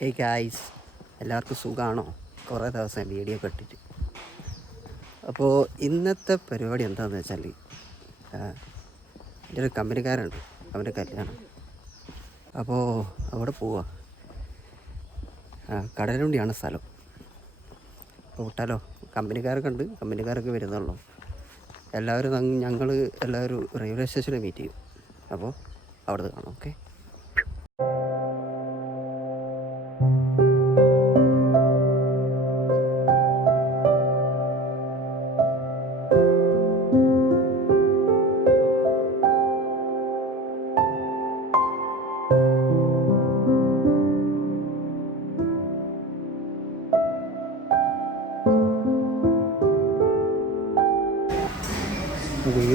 Hey guys എല്ലാവർക്കും സുഖമാണോ കുറേ ദിവസം വീഡിയോ കെട്ടിട്ട് അപ്പോൾ ഇന്നത്തെ പരിപാടി എന്താണെന്ന് വെച്ചാൽ എന്റെ ഒരു കമ്പനിക്കാരുണ്ട് അവന്റെ കല്യാണം. അപ്പോൾ അവിടെ പോവാ. കടലുണ്ടിയാണ് സ്ഥലം. അപ്പോൾ കമ്പനിക്കാരൊക്കെ ഉണ്ട് കമ്പനിക്കാരൊക്കെ വരുന്നുള്ളൂ. എല്ലാവരും ഞങ്ങൾ എല്ലാവരും റെയിൽവേ സ്റ്റേഷനിൽ മീറ്റ് ചെയ്യും. അപ്പോൾ അവിടെ കാണാം ഓക്കെ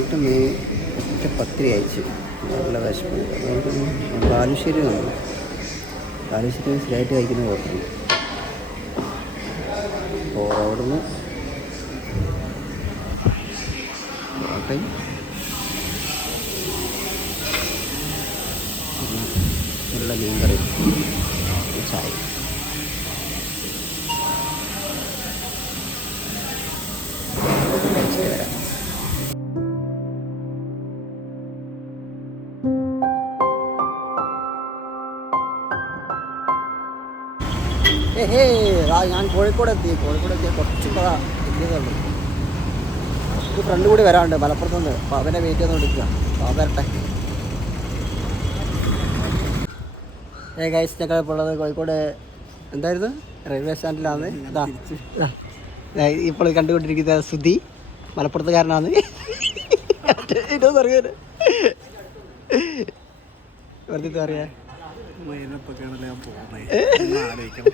വീട്ടിൽ മേ ഒറ്റ പത്തിരി അയച്ചു നല്ല വിശപ്പ് അതുകൊണ്ട് ബാലുശ്ശേരി വന്നു. ബാലുശ്ശേരി സ്ഥിരമായിട്ട് കഴിക്കുന്ന കുഴപ്പമില്ല അപ്പോൾ അവിടുന്ന് നിന്ന് നല്ല മീൻ കറി ചായ. ഞാൻ കോഴിക്കോട് എത്തി. കോഴിക്കോട് എത്തിയ കുറച്ചും എത്തിയതുള്ളൂ ഒരു ഫ്രണ്ട് കൂടി വരാനുണ്ട് മലപ്പുറത്ത് നിന്ന് അപ്പോൾ അവനെ വെയിറ്റ് ചെയ്ത് കൊടുക്കുക അപ്പോൾ അത് വരട്ടെ. ഏ ഗൈസ് ഞങ്ങൾ ഇപ്പോൾ ഉള്ളത് കോഴിക്കോട് എന്തായിരുന്നു? റെയിൽവേ സ്റ്റാൻഡിലാണ് ഇതാ. ഇപ്പോൾ കണ്ടുകൊണ്ടിരിക്കുന്ന സുധി മലപ്പുറത്തുകാരനാണ്. ഇതൊന്നും അറിയാൻ വെറുതെ അറിയാം? മൈനപ്പൊക്കെയാണല്ലോ ഞാൻ പോകുന്നത് ആലോചിക്കണം.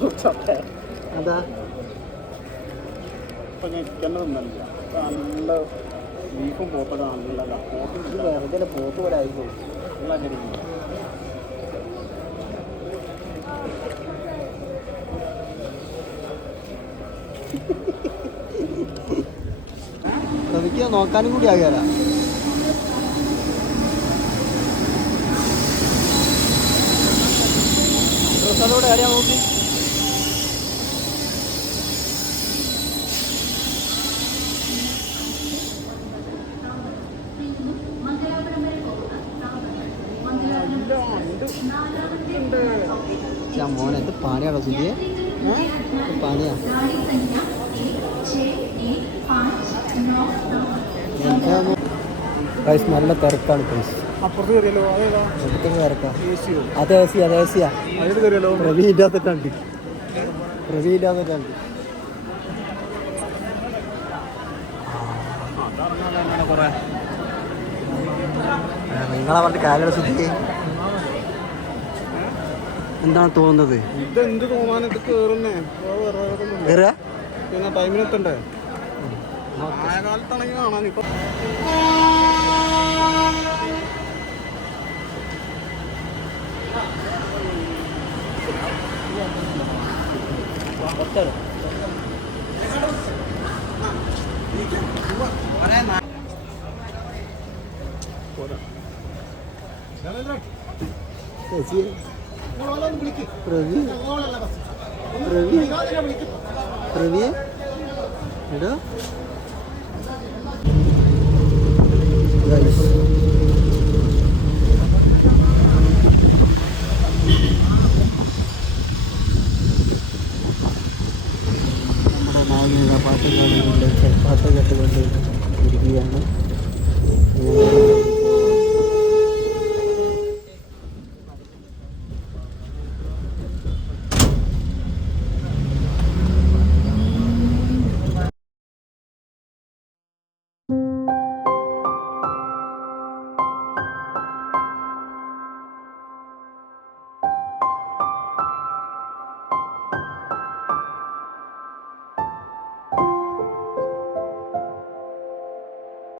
കുറച്ചപ്പേ എന്താ? ഇപ്പൊ ഞെക്കണമെന്നല്ല നല്ല ബീഫും പോത്തൊക്കെ നല്ല പോത്ത് ഇത് വെറുതെ പോത്ത് പോലെ ആയിക്കോളും നല്ല നോക്കാനും കൂടി ആകാല അതോടെ അറിയാ നോക്കി? മോനെ എന്ത് പാനിയാണോ സുധിയെ പാനിയാ? ഗൈസ് നല്ല തിരക്കാണ് ഗൈസ് അപ്പുറത്ത് കയറിയല്ലോ അതേതാ? എവിടത്തേക്ക് തിരക്കാ എ സിയോ അത് എ സി അത് എ സിയാ പ്രവി ഇല്ലാത്തിട്ടുണ്ട് പ്രവി ഇല്ലാത്തിട്ടുണ്ട് കുറെ? നിങ്ങളെ പറഞ്ഞിട്ട് കാലയുടെ സുഖി എന്താണ് തോന്നുന്നത്? ഇതെന്ത് തോന്നാനിട്ട് കേറുന്നേ? പിന്നെ കാണാൻ ഇപ്പൊ. പ്രവി. പ്രവി. പ്രവി. എടോ. ഗൈസ്. പാട്ട് പാട്ട് കേട്ടുകൊണ്ട് ഇരിക്കുകയാണ്